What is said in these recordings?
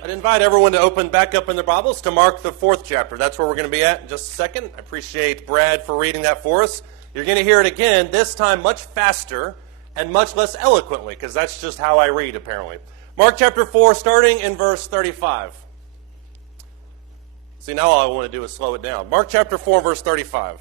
I'd invite everyone to open back up in their Bibles to Mark, the 4th chapter. That's where we're going to be at in just a second. I appreciate Brad for reading that for us. You're going to hear it again, this time much faster and much less eloquently, because that's just how I read, apparently. Mark chapter 4, starting in verse 35. See, now all I want to do is slow it down. Mark chapter 4, verse 35.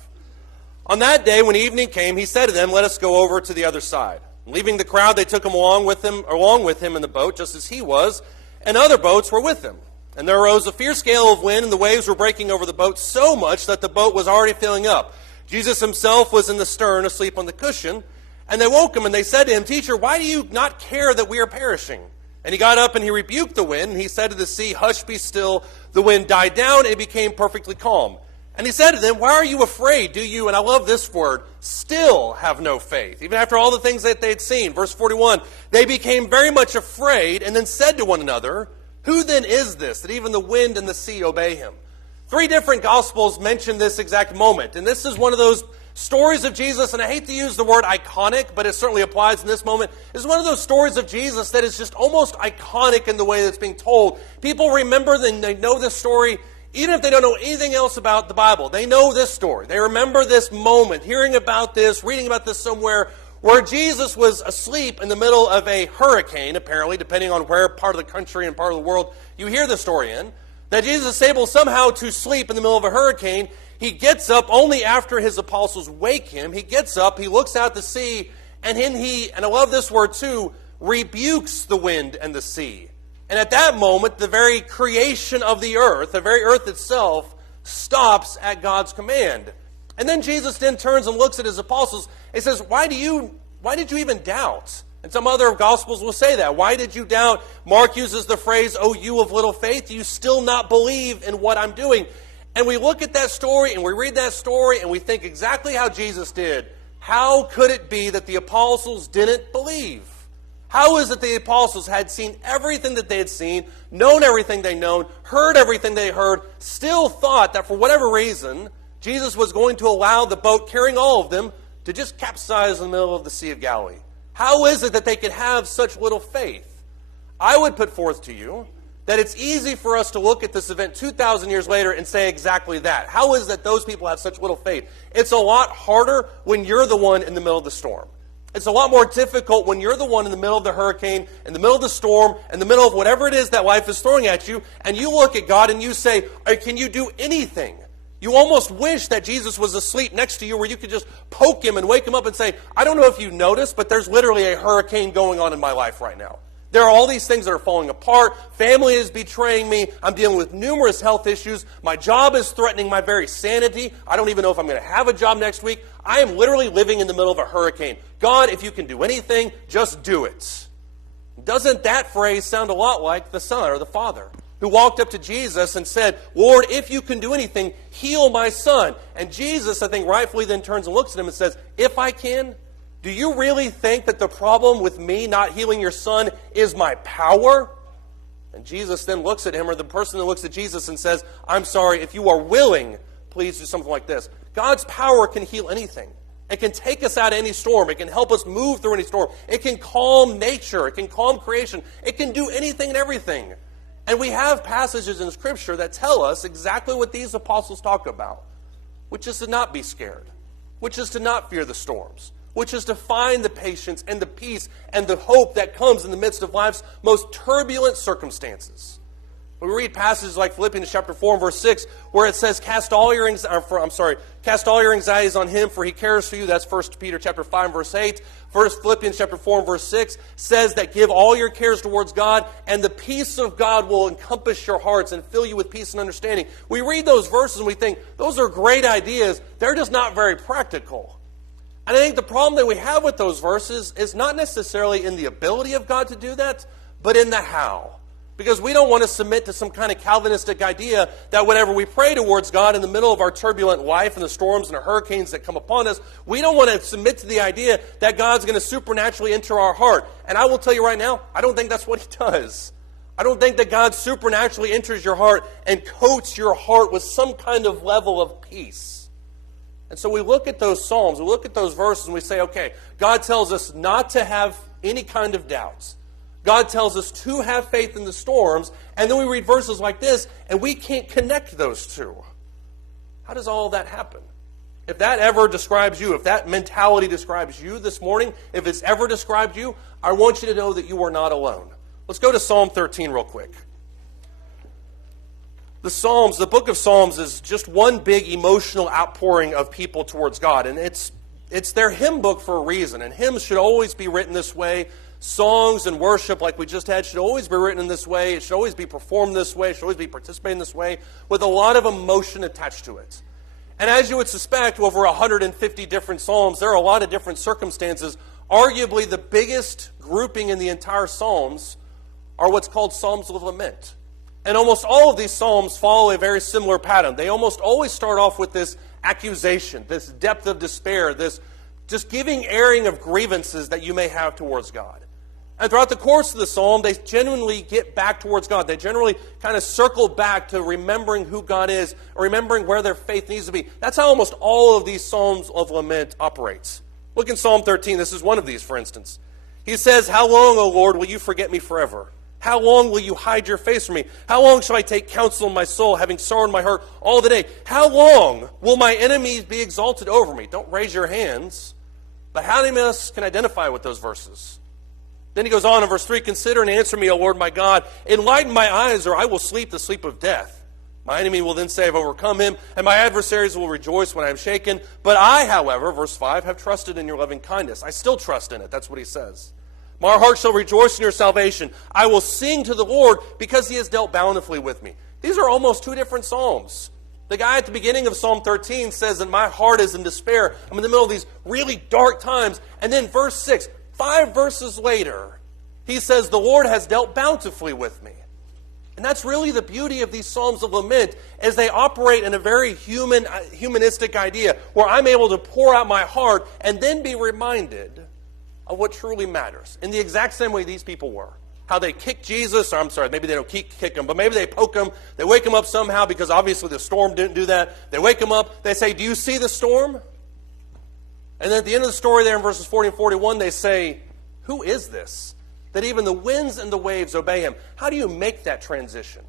On that day, when evening came, he said to them, "Let us go over to the other side." Leaving the crowd, they took him along with him in the boat, just as he was, and other boats were with him. And there arose a fierce gale of wind, and the waves were breaking over the boat so much that the boat was already filling up. Jesus himself was in the stern, asleep on the cushion. And they woke him, and they said to him, "Teacher, why do you not care that we are perishing?" And he got up, and he rebuked the wind, and he said to the sea, "Hush, be still." The wind died down, and it became perfectly calm. And he said to them, "Why are you afraid? Do you," and I love this word, "still have no faith?" Even after all the things that they had seen. Verse 41, they became very much afraid and then said to one another, "Who then is this that even the wind and the sea obey him?" 3 different Gospels mention this exact moment. And this is one of those stories of Jesus, and I hate to use the word iconic, but it certainly applies in this moment. It's one of those stories of Jesus that is just almost iconic in the way that it's being told. People remember and they know this story. Even if they don't know anything else about the Bible, they know this story. They remember this moment, hearing about this, reading about this somewhere, where Jesus was asleep in the middle of a hurricane, apparently, depending on where part of the country and part of the world you hear the story in, that Jesus is able somehow to sleep in the middle of a hurricane. He gets up only after his apostles wake him. He gets up, he looks out to sea, and then he, and I love this word too, rebukes the wind and the sea. And at that moment, the very creation of the earth, the very earth itself, stops at God's command. And then Jesus then turns and looks at his apostles and says, why did you even doubt? And some other Gospels will say that. Why did you doubt? Mark uses the phrase, "Oh, you of little faith, do you still not believe in what I'm doing?" And we look at that story and we read that story and we think exactly how Jesus did. How could it be that the apostles didn't believe? How is it the apostles had seen everything that they had seen, known everything they known, heard everything they heard, still thought that for whatever reason, Jesus was going to allow the boat carrying all of them to just capsize in the middle of the Sea of Galilee? How is it that they could have such little faith? I would put forth to you that it's easy for us to look at this event 2,000 years later and say exactly that. How is it that those people have such little faith? It's a lot harder when you're the one in the middle of the storm. It's a lot more difficult when you're the one in the middle of the hurricane, in the middle of the storm, in the middle of whatever it is that life is throwing at you, and you look at God and you say, "Can you do anything?" You almost wish that Jesus was asleep next to you where you could just poke him and wake him up and say, "I don't know if you noticed, but there's literally a hurricane going on in my life right now. There are all these things that are falling apart. Family is betraying me. I'm dealing with numerous health issues. My job is threatening my very sanity. I don't even know if I'm going to have a job next week. I am literally living in the middle of a hurricane. God, if you can do anything, just do it." Doesn't that phrase sound a lot like the Son or the Father who walked up to Jesus and said, "Lord, if you can do anything, heal my son"? And Jesus, I think, rightfully then turns and looks at him and says, "If I can, do you really think that the problem with me not healing your son is my power?" And Jesus then looks at him, or the person that looks at Jesus and says, "I'm sorry, if you are willing, please do something like this." God's power can heal anything. It can take us out of any storm. It can help us move through any storm. It can calm nature. It can calm creation. It can do anything and everything. And we have passages in Scripture that tell us exactly what these apostles talk about, which is to not be scared, which is to not fear the storms, which is to find the patience and the peace and the hope that comes in the midst of life's most turbulent circumstances. We read passages like Philippians chapter 4 and verse 6, where it says, cast all your anxieties on him, for he cares for you. That's 1 Peter chapter 5 and verse 8. Philippians chapter 4 and verse 6 says that give all your cares towards God, and the peace of God will encompass your hearts and fill you with peace and understanding. We read those verses and we think, those are great ideas. They're just not very practical. And I think the problem that we have with those verses is not necessarily in the ability of God to do that, but in the how. Because we don't want to submit to some kind of Calvinistic idea that whenever we pray towards God in the middle of our turbulent life and the storms and the hurricanes that come upon us, we don't want to submit to the idea that God's going to supernaturally enter our heart. And I will tell you right now, I don't think that's what he does. I don't think that God supernaturally enters your heart and coats your heart with some kind of level of peace. And so we look at those Psalms, we look at those verses, and we say, okay, God tells us not to have any kind of doubts. God tells us to have faith in the storms, and then we read verses like this, and we can't connect those two. How does all of that happen? If that ever describes you, if that mentality describes you this morning, if it's ever described you, I want you to know that you are not alone. Let's go to Psalm 13 real quick. The Psalms, the book of Psalms, is just one big emotional outpouring of people towards God, and it's their hymn book for a reason, and hymns should always be written this way. Songs and worship like we just had should always be written in this way. It should always be performed this way. It should always be participated in this way with a lot of emotion attached to it. And as you would suspect, over 150 different Psalms, there are a lot of different circumstances. Arguably the biggest grouping in the entire Psalms are what's called Psalms of Lament. And almost all of these Psalms follow a very similar pattern. They almost always start off with this accusation, this depth of despair, this just giving airing of grievances that you may have towards God. And throughout the course of the psalm, they genuinely get back towards God. They generally kind of circle back to remembering who God is, or remembering where their faith needs to be. That's how almost all of these Psalms of Lament operates. Look in Psalm 13. This is one of these, for instance. He says, "How long, O Lord, will you forget me forever? How long will you hide your face from me? How long shall I take counsel in my soul, having sorrow in my heart all the day? How long will my enemies be exalted over me?" Don't raise your hands. But how many of us can identify with those verses? Then he goes on in verse 3, "Consider and answer me, O Lord my God. Enlighten my eyes, or I will sleep the sleep of death. My enemy will then say, I've overcome him, and my adversaries will rejoice when I am shaken. But I, however," verse 5, "have trusted in your loving kindness." I still trust in it. That's what he says. "My heart shall rejoice in your salvation. I will sing to the Lord because he has dealt bountifully with me." These are almost two different psalms. The guy at the beginning of Psalm 13 says that my heart is in despair. I'm in the middle of these really dark times. And then verse 6, 5 verses later, he says, "The Lord has dealt bountifully with me." And that's really the beauty of these Psalms of Lament, as they operate in a very humanistic idea, where I'm able to pour out my heart and then be reminded of what truly matters. In the exact same way these people were. How they kick Jesus, or I'm sorry, maybe they don't kick him, but maybe they poke him, they wake him up somehow, because obviously the storm didn't do that. They wake him up, they say, "Do you see the storm?" And then at the end of the story there in verses 40 and 41, they say, "Who is this, that even the winds and the waves obey him?" How do you make that transition?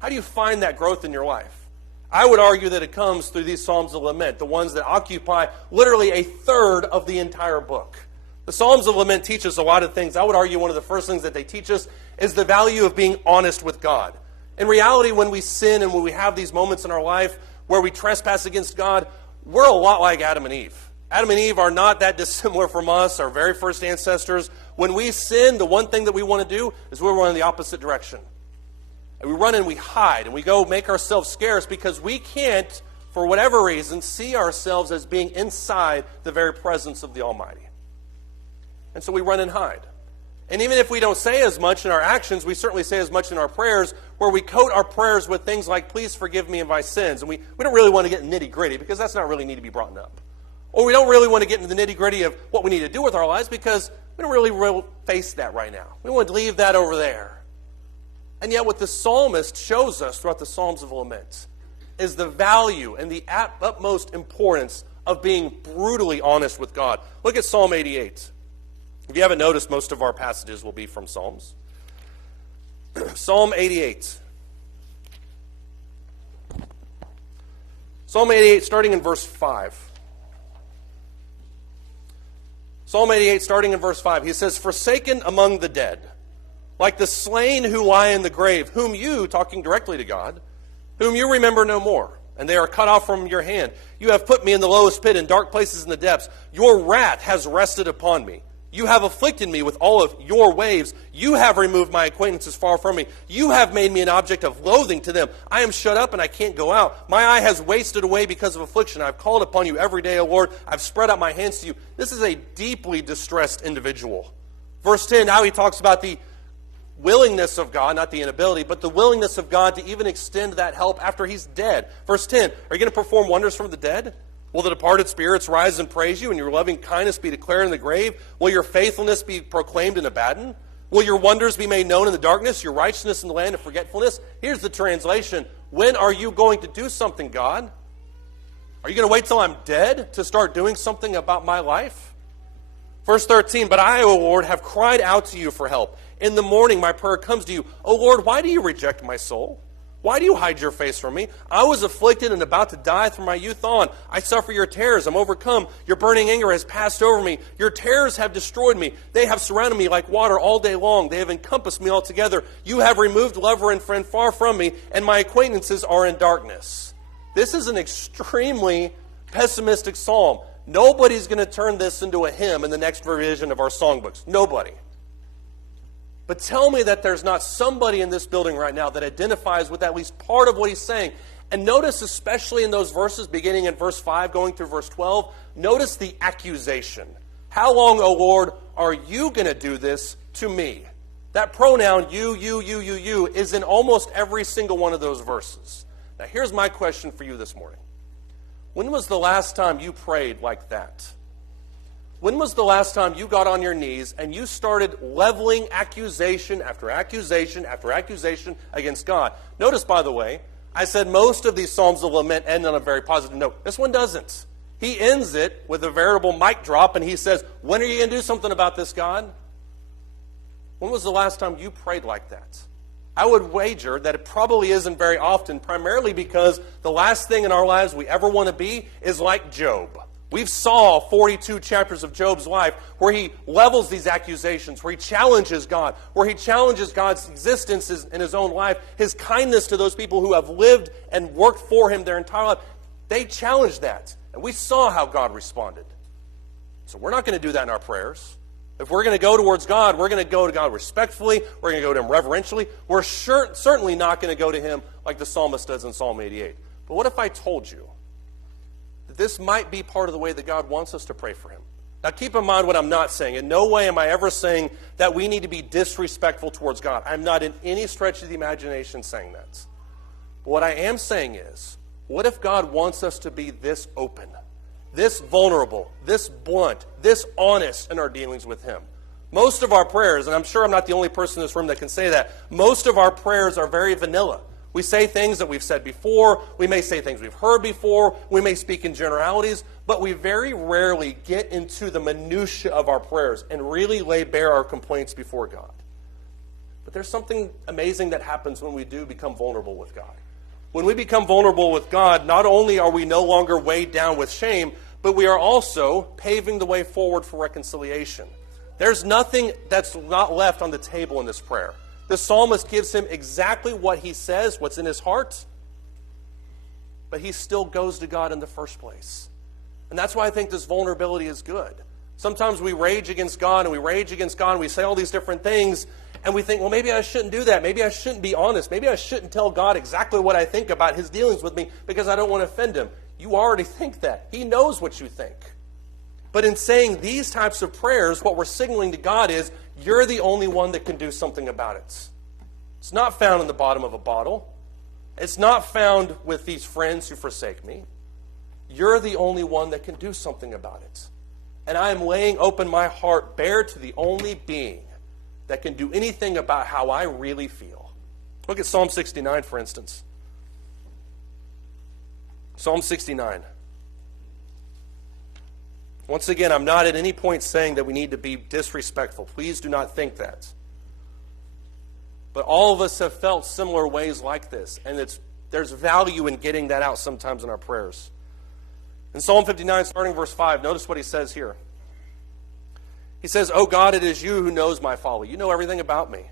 How do you find that growth in your life? I would argue that it comes through these Psalms of Lament, the ones that occupy literally a third of the entire book. The Psalms of Lament teach us a lot of things. I would argue one of the first things that they teach us is the value of being honest with God. In reality, when we sin and when we have these moments in our life where we trespass against God, we're a lot like Adam and Eve. Adam and Eve are not that dissimilar from us, our very first ancestors. When we sin, the one thing that we want to do is we run in the opposite direction. And we run and we hide, and we go make ourselves scarce because we can't, for whatever reason, see ourselves as being inside the very presence of the Almighty. And so we run and hide. And even if we don't say as much in our actions, we certainly say as much in our prayers, where we coat our prayers with things like, "Please forgive me of my sins." And we don't really want to get nitty-gritty, because that's not really need to be brought up. Or we don't really want to get into the nitty-gritty of what we need to do with our lives, because we don't really face that right now. We want to leave that over there. And yet what the psalmist shows us throughout the Psalms of Lament is the value and the utmost importance of being brutally honest with God. Look at Psalm 88. If you haven't noticed, most of our passages will be from Psalms. Psalm 88. Psalm 88, starting in verse 5. Psalm 88, starting in verse 5. He says, "Forsaken among the dead, like the slain who lie in the grave, whom you," talking directly to God, "whom you remember no more, and they are cut off from your hand. You have put me in the lowest pit, in dark places in the depths. Your wrath has rested upon me. You have afflicted me with all of your waves. You have removed my acquaintances far from me. You have made me an object of loathing to them. I am shut up and I can't go out. My eye has wasted away because of affliction. I've called upon you every day, O Lord. I've spread out my hands to you." This is a deeply distressed individual. Verse 10, now he talks about the willingness of God, not the inability, but the willingness of God to even extend that help after he's dead. Verse 10, "Are you going to perform wonders from the dead? Will the departed spirits rise and praise you, and your loving kindness be declared in the grave? Will your faithfulness be proclaimed in Abaddon? Will your wonders be made known in the darkness, your righteousness in the land of forgetfulness?" Here's the translation. When are you going to do something, God? Are you going to wait till I'm dead to start doing something about my life? Verse 13, "But I, O Lord, have cried out to you for help. In the morning, my prayer comes to you. O Lord, why do you reject my soul? Why do you hide your face from me? I was afflicted and about to die from my youth on. I suffer your terrors. I'm overcome. Your burning anger has passed over me. Your terrors have destroyed me. They have surrounded me like water all day long. They have encompassed me altogether. You have removed lover and friend far from me, and my acquaintances are in darkness. This is an extremely pessimistic psalm. Nobody's going to turn this into a hymn in the next revision of our songbooks. Nobody. But tell me that there's not somebody in this building right now that identifies with at least part of what he's saying. And notice, especially in those verses, beginning in verse 5, going through verse 12, notice the accusation. How long, O Lord, are you going to do this to me? That pronoun, you, is in almost every single one of those verses. Now, here's my question for you this morning. When was the last time you prayed like that? When was the last time you got on your knees and you started leveling accusation after accusation after accusation against God? Notice, by the way, I said most of these Psalms of Lament end on a very positive note. This one doesn't. He ends it with a veritable mic drop, and he says, when are you going to do something about this, God? When was the last time you prayed like that? I would wager that it probably isn't very often, primarily because the last thing in our lives we ever want to be is like Job. We've saw 42 chapters of Job's life where he levels these accusations, where he challenges God, where he challenges God's existence in his own life, his kindness to those people who have lived and worked for him their entire life. They challenged that, and we saw how God responded. So we're not going to do that in our prayers. If we're going to go towards God, we're going to go to God respectfully. We're going to go to him reverentially. We're certainly not going to go to him like the psalmist does in Psalm 88. But what if I told you that this might be part of the way that God wants us to pray for him? Now keep in mind what I'm not saying. In no way am I ever saying that we need to be disrespectful towards God. I'm not in any stretch of the imagination saying that. But what I am saying is, what if God wants us to be this open, this vulnerable, this blunt, this honest in our dealings with him? Most of our prayers, and I'm sure I'm not the only person in this room that can say that, most of our prayers are very vanilla. We say things that we've said before. We may say things we've heard before. We may speak in generalities. But we very rarely get into the minutiae of our prayers and really lay bare our complaints before God. But there's something amazing that happens when we do become vulnerable with God. When we become vulnerable with God, not only are we no longer weighed down with shame, but we are also paving the way forward for reconciliation. There's nothing that's not left on the table in this prayer. The psalmist gives him exactly what he says, what's in his heart, but he still goes to God in the first place. And that's why I think this vulnerability is good. Sometimes we rage against God, and we say all these different things, and we think, well, maybe I shouldn't do that. Maybe I shouldn't be honest. Maybe I shouldn't tell God exactly what I think about his dealings with me because I don't want to offend him. You already think that. He knows what you think. But in saying these types of prayers, what we're signaling to God is, you're the only one that can do something about it. It's not found in the bottom of a bottle. It's not found with these friends who forsake me. You're the only one that can do something about it. And I am laying open my heart bare to the only being that can do anything about how I really feel. Look at Psalm 69, for instance. Psalm 69. Once again, I'm not at any point saying that we need to be disrespectful. Please do not think that. But all of us have felt similar ways like this, and there's value in getting that out sometimes in our prayers. In Psalm 59, starting verse 5, notice what he says here. He says, "O God, it is you who knows my folly. You know everything about me.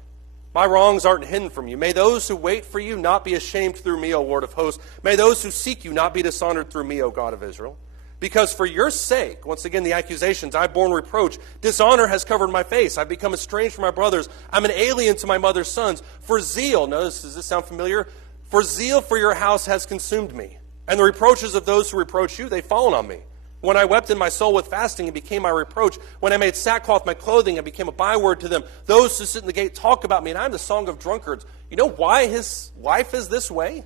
My wrongs aren't hidden from you. May those who wait for you not be ashamed through me, O Lord of hosts. May those who seek you not be dishonored through me, O God of Israel. Because for your sake," once again the accusations, "I've borne reproach. Dishonor has covered my face. I've become estranged from my brothers. I'm an alien to my mother's sons. For zeal," notice, does this sound familiar? "For zeal for your house has consumed me. And the reproaches of those who reproach you, they've fallen on me. When I wept in my soul with fasting, it became my reproach. When I made sackcloth my clothing, it became a byword to them. Those who sit in the gate talk about me, and I'm the song of drunkards." You know why his life is this way?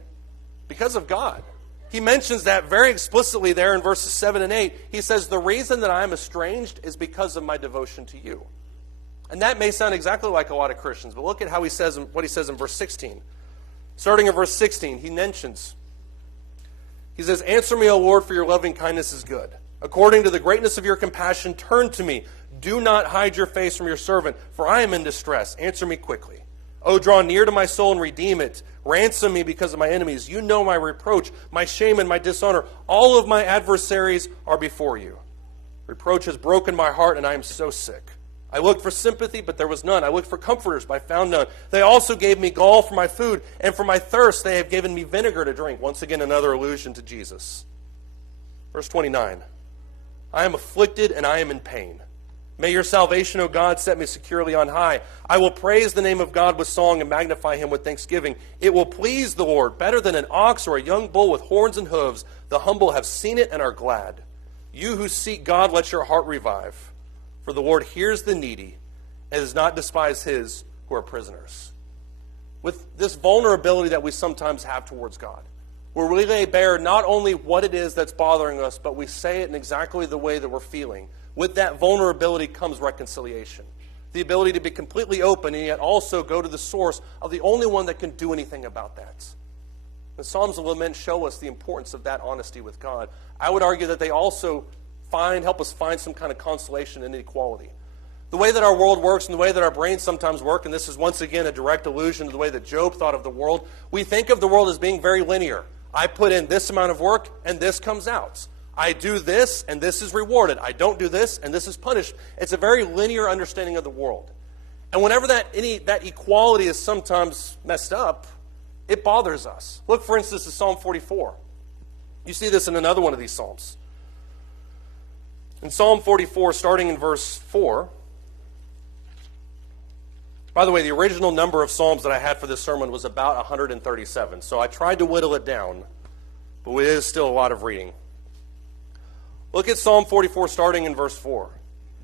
Because of God. He mentions that very explicitly there in verses 7 and 8. He says, the reason that I am estranged is because of my devotion to you. And that may sound exactly like a lot of Christians, but look at how what he says in verse 16. Starting in verse 16, he says, "Answer me, O Lord, for your loving kindness is good. According to the greatness of your compassion, turn to me. Do not hide your face from your servant, for I am in distress. Answer me quickly. O draw near to my soul and redeem it. Ransom me because of my enemies. You know my reproach, my shame, and my dishonor. All of my adversaries are before you. Reproach has broken my heart, and I am so sick. I looked for sympathy, but there was none. I looked for comforters, but I found none. They also gave me gall for my food, and for my thirst they have given me vinegar to drink. Once again, another allusion to Jesus. Verse 29. I am afflicted and I am in pain. May your salvation, O God, set me securely on high. I will praise the name of God with song and magnify him with thanksgiving. It will please the Lord better than an ox or a young bull with horns and hooves. The humble have seen it and are glad. You who seek God, let your heart revive. For the Lord hears the needy and does not despise his who are prisoners. With this vulnerability that we sometimes have towards God, where we lay bare not only what it is that's bothering us, but we say it in exactly the way that we're feeling. With that vulnerability comes reconciliation. The ability to be completely open and yet also go to the source of the only one that can do anything about that. The Psalms of Lament show us the importance of that honesty with God. I would argue that they also help us find some kind of consolation in inequality. The way that our world works and the way that our brains sometimes work, and this is once again a direct allusion to the way that Job thought of the world, we think of the world as being very linear. I put in this amount of work, and this comes out. I do this, and this is rewarded. I don't do this, and this is punished. It's a very linear understanding of the world. And whenever that equality is sometimes messed up, it bothers us. Look, for instance, at Psalm 44. You see this in another one of these Psalms. In Psalm 44, starting in verse 4, by the way, the original number of Psalms that I had for this sermon was about 137, so I tried to whittle it down, but it is still a lot of reading. Look at Psalm 44, starting in verse 4.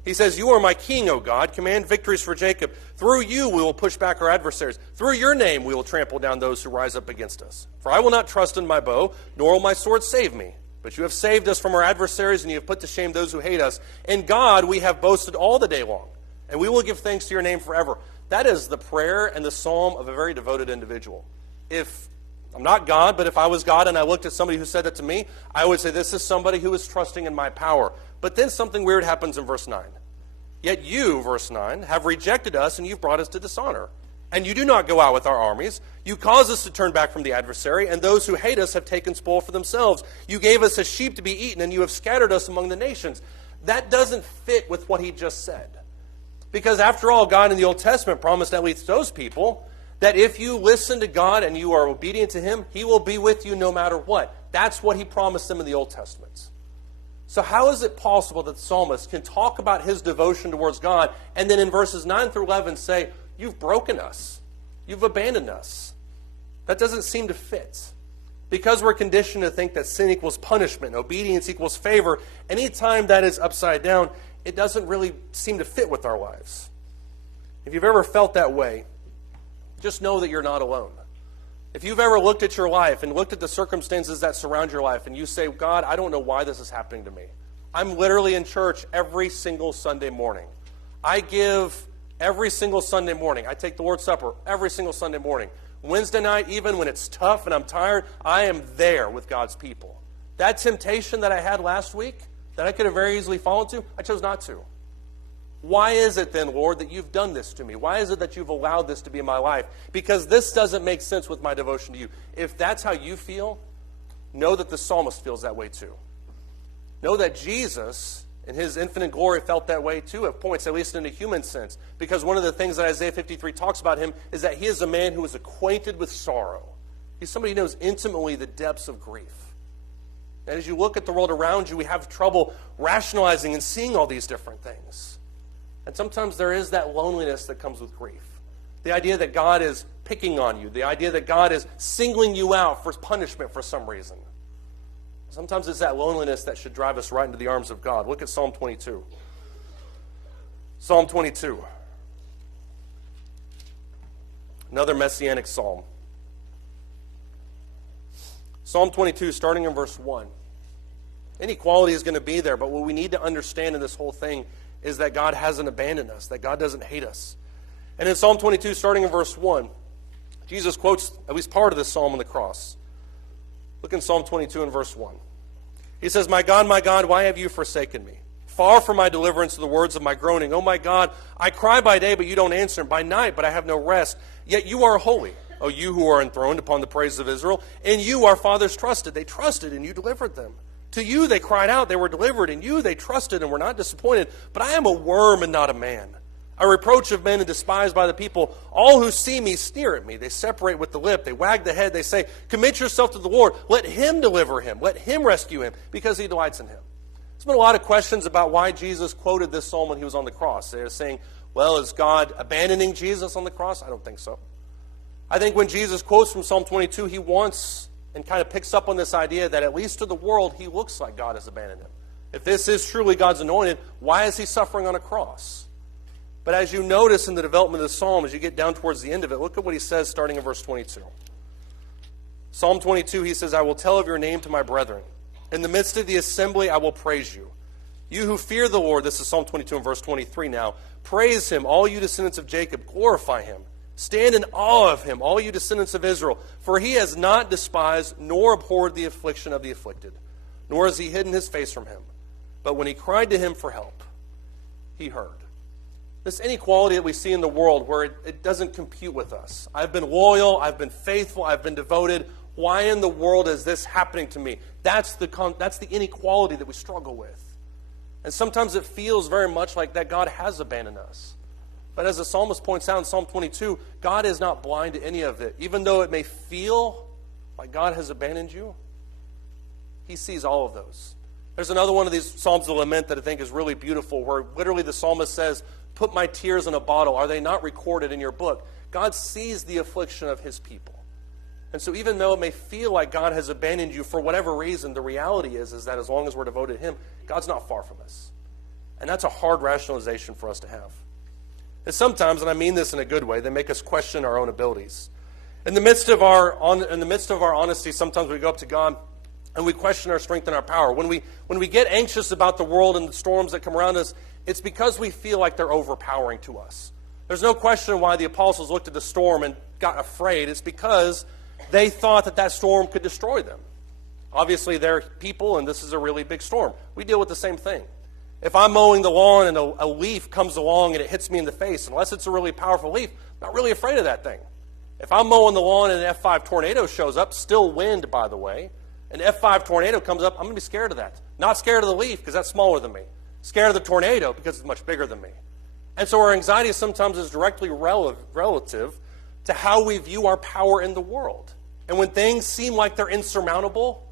He says, You are my king, O God. Command victories for Jacob. Through you we will push back our adversaries. Through your name we will trample down those who rise up against us. For I will not trust in my bow, nor will my sword save me. But you have saved us from our adversaries, and you have put to shame those who hate us. In God we have boasted all the day long, and we will give thanks to your name forever. That is the prayer and the psalm of a very devoted individual. If I'm not God, but if I was God and I looked at somebody who said that to me, I would say this is somebody who is trusting in my power. But then something weird happens in verse 9. Yet you, verse 9, have rejected us and you've brought us to dishonor. And you do not go out with our armies. You cause us to turn back from the adversary, and those who hate us have taken spoil for themselves. You gave us as sheep to be eaten, and you have scattered us among the nations. That doesn't fit with what he just said. Because after all, God in the Old Testament promised at least those people that if you listen to God and you are obedient to him, he will be with you no matter what. That's what he promised them in the Old Testament. So how is it possible that the psalmist can talk about his devotion towards God and then in verses 9 through 11 say, you've broken us, you've abandoned us? That doesn't seem to fit. Because we're conditioned to think that sin equals punishment, obedience equals favor, anytime that is upside down, it doesn't really seem to fit with our lives. If you've ever felt that way, just know that you're not alone. If you've ever looked at your life and looked at the circumstances that surround your life and you say, God, I don't know why this is happening to me. I'm literally in church every single Sunday morning. I give every single Sunday morning. I take the Lord's Supper every single Sunday morning. Wednesday night, even when it's tough and I'm tired, I am there with God's people. That temptation that I had last week, that I could have very easily fallen to, I chose not to. Why is it then, Lord, that you've done this to me? Why is it that you've allowed this to be in my life? Because this doesn't make sense with my devotion to you. If that's how you feel, know that the psalmist feels that way too. Know that Jesus, in his infinite glory, felt that way too at points, at least in a human sense. Because one of the things that Isaiah 53 talks about him is that he is a man who is acquainted with sorrow. He's somebody who knows intimately the depths of grief. And as you look at the world around you, we have trouble rationalizing and seeing all these different things. And sometimes there is that loneliness that comes with grief. The idea that God is picking on you. The idea that God is singling you out for punishment for some reason. Sometimes it's that loneliness that should drive us right into the arms of God. Look at Psalm 22. Psalm 22. Another messianic psalm. Psalm 22, starting in verse 1. Inequality is going to be there, but what we need to understand in this whole thing is that God hasn't abandoned us, that God doesn't hate us. And in Psalm 22, starting in verse 1, Jesus quotes at least part of this psalm on the cross. Look in Psalm 22 and verse 1. He says, my God, why have you forsaken me? Far from my deliverance are the words of my groaning. Oh my God, I cry by day, but you don't answer, and by night, but I have no rest. Yet you are holy, O you who are enthroned upon the praises of Israel. In you our fathers trusted. They trusted, and you delivered them. To you they cried out, they were delivered. In you they trusted and were not disappointed. But I am a worm and not a man, a reproach of men and despised by the people. All who see me sneer at me. They separate with the lip. They wag the head. They say, commit yourself to the Lord. Let him deliver him. Let him rescue him, because he delights in him. There's been a lot of questions about why Jesus quoted this psalm when he was on the cross. They're saying, well, is God abandoning Jesus on the cross? I don't think so. I think when Jesus quotes from Psalm 22, he wants and kind of picks up on this idea that at least to the world, he looks like God has abandoned him. If this is truly God's anointed, why is he suffering on a cross? But as you notice in the development of the psalm, as you get down towards the end of it, look at what he says starting in verse 22. Psalm 22, he says, I will tell of your name to my brethren. In the midst of the assembly, I will praise you. You who fear the Lord, this is Psalm 22 and verse 23 now, praise him, all you descendants of Jacob, glorify him. Stand in awe of him, all you descendants of Israel, for he has not despised nor abhorred the affliction of the afflicted, nor has he hidden his face from him. But when he cried to him for help, he heard. This inequality that we see in the world where it doesn't compute with us. I've been loyal, I've been faithful, I've been devoted. Why in the world is this happening to me? That's the inequality that we struggle with. And sometimes it feels very much like that God has abandoned us. But as the psalmist points out in Psalm 22, God is not blind to any of it. Even though it may feel like God has abandoned you, he sees all of those. There's another one of these Psalms of Lament that I think is really beautiful, where literally the psalmist says, put my tears in a bottle. Are they not recorded in your book? God sees the affliction of his people. And so even though it may feel like God has abandoned you for whatever reason, the reality is that as long as we're devoted to him, God's not far from us. And that's a hard rationalization for us to have. And sometimes, and I mean this in a good way, they make us question our own abilities. In the midst of our honesty, sometimes we go up to God and we question our strength and our power. When we get anxious about the world and the storms that come around us, it's because we feel like they're overpowering to us. There's no question why the apostles looked at the storm and got afraid. It's because they thought that storm could destroy them. Obviously, they're people, and this is a really big storm. We deal with the same thing. If I'm mowing the lawn and a leaf comes along and it hits me in the face, unless it's a really powerful leaf, I'm not really afraid of that thing. If I'm mowing the lawn and an F5 tornado shows up, still wind, by the way, an F5 tornado comes up, I'm going to be scared of that. Not scared of the leaf because that's smaller than me. Scared of the tornado because it's much bigger than me. And so our anxiety sometimes is directly relative to how we view our power in the world. And when things seem like they're insurmountable,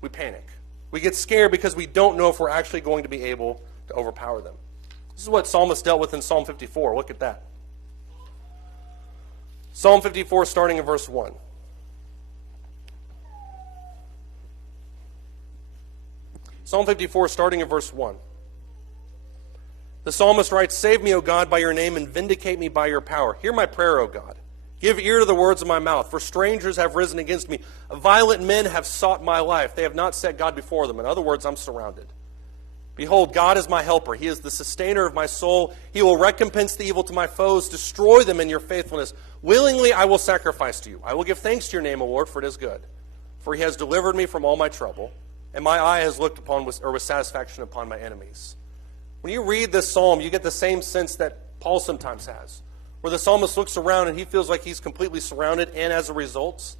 we panic. We get scared because we don't know if we're actually going to be able to overpower them. This is what psalmist dealt with in Psalm 54. Look at that. Psalm 54, starting in verse 1. Psalm 54, starting in verse 1. The psalmist writes, save me, O God, by your name, and vindicate me by your power. Hear my prayer, O God. Give ear to the words of my mouth, for strangers have risen against me. Violent men have sought my life. They have not set God before them. In other words, I'm surrounded. Behold, God is my helper. He is the sustainer of my soul. He will recompense the evil to my foes, destroy them in your faithfulness. Willingly I will sacrifice to you. I will give thanks to your name, O Lord, for it is good. For he has delivered me from all my trouble, and my eye has looked upon with satisfaction upon my enemies. When you read this psalm, you get the same sense that Paul sometimes has, where the psalmist looks around and he feels like he's completely surrounded and as a result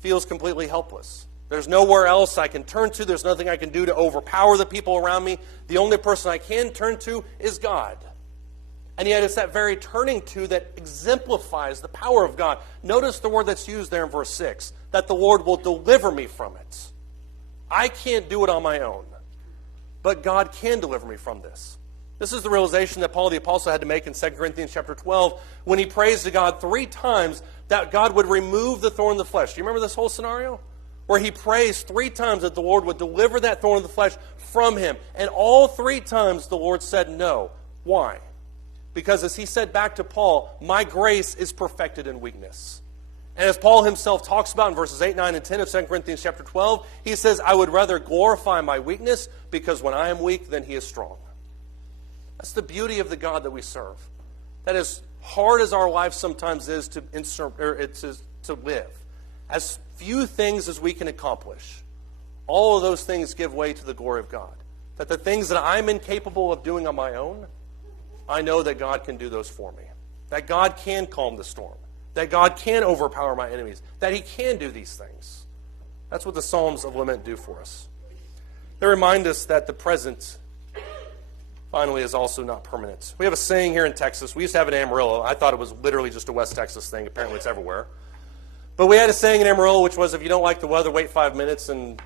feels completely helpless. There's nowhere else I can turn to. There's nothing I can do to overpower the people around me. The only person I can turn to is God. And yet it's that very turning to that exemplifies the power of God. Notice the word that's used there in verse 6, that the Lord will deliver me from it. I can't do it on my own, but God can deliver me from this. This is the realization that Paul the Apostle had to make in 2 Corinthians chapter 12 when he prays to God 3 times that God would remove the thorn in the flesh. Do you remember this whole scenario? Where he prays 3 times that the Lord would deliver that thorn in the flesh from him. And all 3 times the Lord said no. Why? Because as he said back to Paul, my grace is perfected in weakness. And as Paul himself talks about in verses 8, 9, and 10 of 2 Corinthians chapter 12, he says, I would rather glorify my weakness because when I am weak, then he is strong. That's the beauty of the God that we serve. That as hard as our life sometimes is to live, as few things as we can accomplish, all of those things give way to the glory of God. That the things that I'm incapable of doing on my own, I know that God can do those for me. That God can calm the storm. That God can overpower my enemies. That he can do these things. That's what the Psalms of Lament do for us. They remind us that the present, finally, is also not permanent. We have a saying here in Texas. We used to have it in Amarillo. I thought it was literally just a West Texas thing. Apparently it's everywhere. But we had a saying in Amarillo, which was, if you don't like the weather, wait 5 minutes and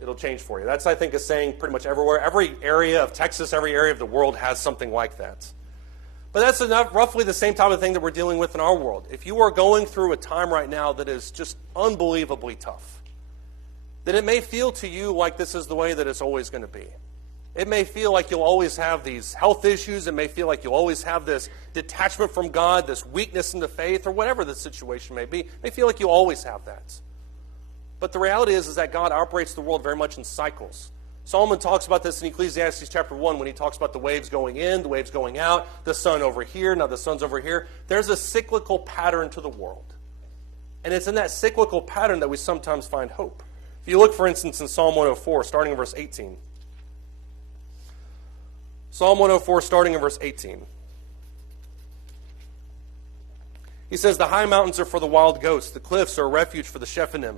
it'll change for you. That's, I think, a saying pretty much everywhere. Every area of Texas, every area of the world has something like that. But that's roughly the same type of thing that we're dealing with in our world. If you are going through a time right now that is just unbelievably tough, then it may feel to you like this is the way that it's always going to be. It may feel like you'll always have these health issues. It may feel like you'll always have this detachment from God, this weakness in the faith, or whatever the situation may be. It may feel like you always have that. But the reality is that God operates the world very much in cycles. Solomon talks about this in Ecclesiastes chapter 1 when he talks about the waves going in, the waves going out, the sun over here, now the sun's over here. There's a cyclical pattern to the world. And it's in that cyclical pattern that we sometimes find hope. If you look, for instance, in Psalm 104, starting in verse 18. Psalm 104, starting in verse 18. He says, the high mountains are for the wild goats. The cliffs are a refuge for the Shephanim.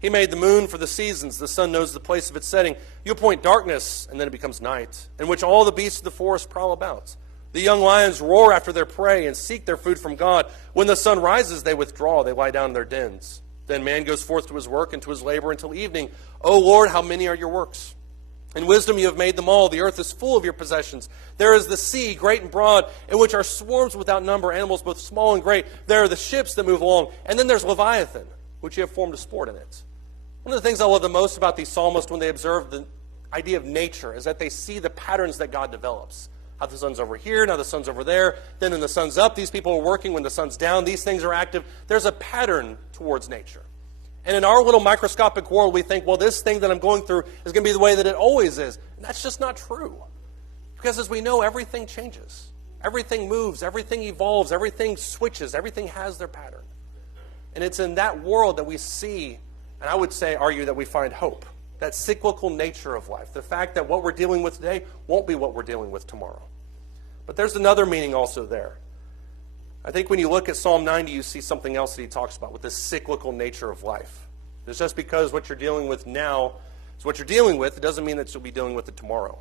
He made the moon for the seasons. The sun knows the place of its setting. You appoint darkness, and then it becomes night, in which all the beasts of the forest prowl about. The young lions roar after their prey and seek their food from God. When the sun rises, they withdraw. They lie down in their dens. Then man goes forth to his work and to his labor until evening. O Lord, how many are your works? In wisdom you have made them all. The earth is full of your possessions. There is the sea, great and broad, in which are swarms without number, animals both small and great. There are the ships that move along. And then there's Leviathan, which you have formed to sport in it. One of the things I love the most about these psalmists when they observe the idea of nature is that they see the patterns that God develops. How the sun's over here, now the sun's over there. Then when the sun's up, these people are working. When the sun's down, these things are active. There's a pattern towards nature. And in our little microscopic world, we think, well, this thing that I'm going through is going to be the way that it always is. And that's just not true. Because as we know, everything changes. Everything moves. Everything evolves. Everything switches. Everything has their pattern. And it's in that world that we see, and I would say, argue, that we find hope. That cyclical nature of life. The fact that what we're dealing with today won't be what we're dealing with tomorrow. But there's another meaning also there. I think when you look at Psalm 90, you see something else that he talks about with the cyclical nature of life. It's just because what you're dealing with now is what you're dealing with, it doesn't mean that you'll be dealing with it tomorrow.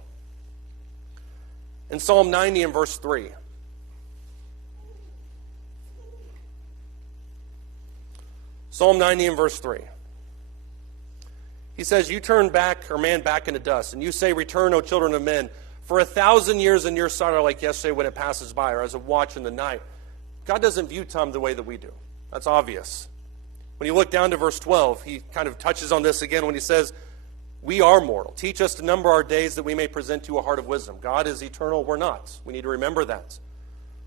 In Psalm 90 and verse 3, Psalm 90 and verse 3. He says, you turn man back into dust, and you say, return, O children of men. For 1,000 years in your sight are like yesterday when it passes by, or as a watch in the night. God doesn't view time the way that we do. That's obvious. When you look down to verse 12, he kind of touches on this again when he says, we are mortal. Teach us to number our days that we may present to you a heart of wisdom. God is eternal, we're not. We need to remember that.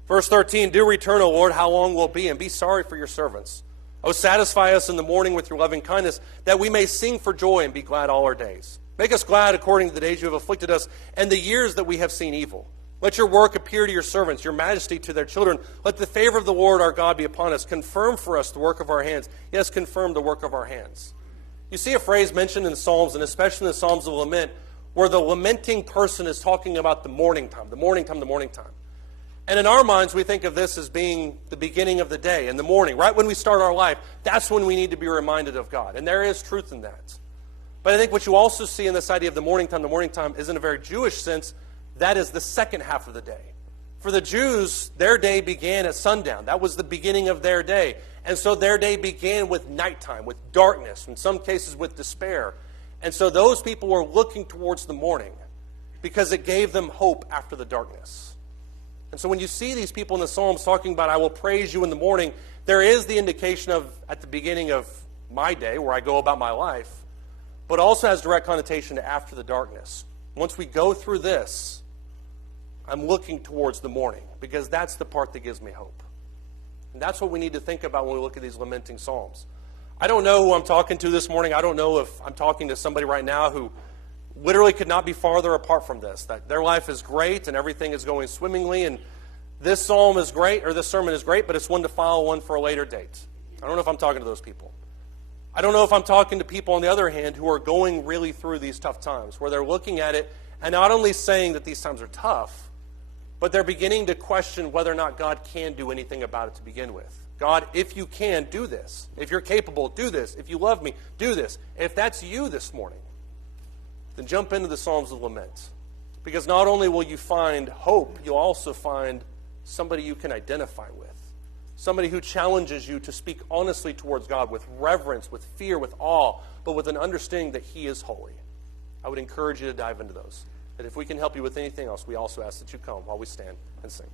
Verse 13, do return, O Lord, how long will it be? And be sorry for your servants. O satisfy us in the morning with your loving kindness, that we may sing for joy and be glad all our days. Make us glad according to the days you have afflicted us, and the years that we have seen evil. Let your work appear to your servants, your majesty to their children. Let the favor of the Lord our God be upon us. Confirm for us the work of our hands. Yes, confirm the work of our hands. You see a phrase mentioned in the Psalms, and especially in the Psalms of Lament, where the lamenting person is talking about the morning time, the morning time, the morning time. And in our minds, we think of this as being the beginning of the day, in the morning, right when we start our life. That's when we need to be reminded of God. And there is truth in that. But I think what you also see in this idea of the morning time is in a very Jewish sense. That is the second half of the day. For the Jews, their day began at sundown. That was the beginning of their day. And so their day began with nighttime, with darkness, in some cases with despair. And so those people were looking towards the morning because it gave them hope after the darkness. And so when you see these people in the Psalms talking about, I will praise you in the morning, there is the indication of, at the beginning of my day, where I go about my life, but also has direct connotation to after the darkness. Once we go through this, I'm looking towards the morning, because that's the part that gives me hope. And that's what we need to think about when we look at these lamenting psalms. I don't know who I'm talking to this morning. I don't know if I'm talking to somebody right now who literally could not be farther apart from this, that their life is great and everything is going swimmingly, and this psalm is great, or this sermon is great, but it's one to file one for a later date. I don't know if I'm talking to those people. I don't know if I'm talking to people, on the other hand, who are going really through these tough times, where they're looking at it and not only saying that these times are tough, but they're beginning to question whether or not God can do anything about it to begin with. God, if you can, do this. If you're capable, do this. If you love me, do this. If that's you this morning, then jump into the Psalms of Lament. Because not only will you find hope, you'll also find somebody you can identify with. Somebody who challenges you to speak honestly towards God with reverence, with fear, with awe, but with an understanding that He is holy. I would encourage you to dive into those. And if we can help you with anything else, we also ask that you come while we stand and sing.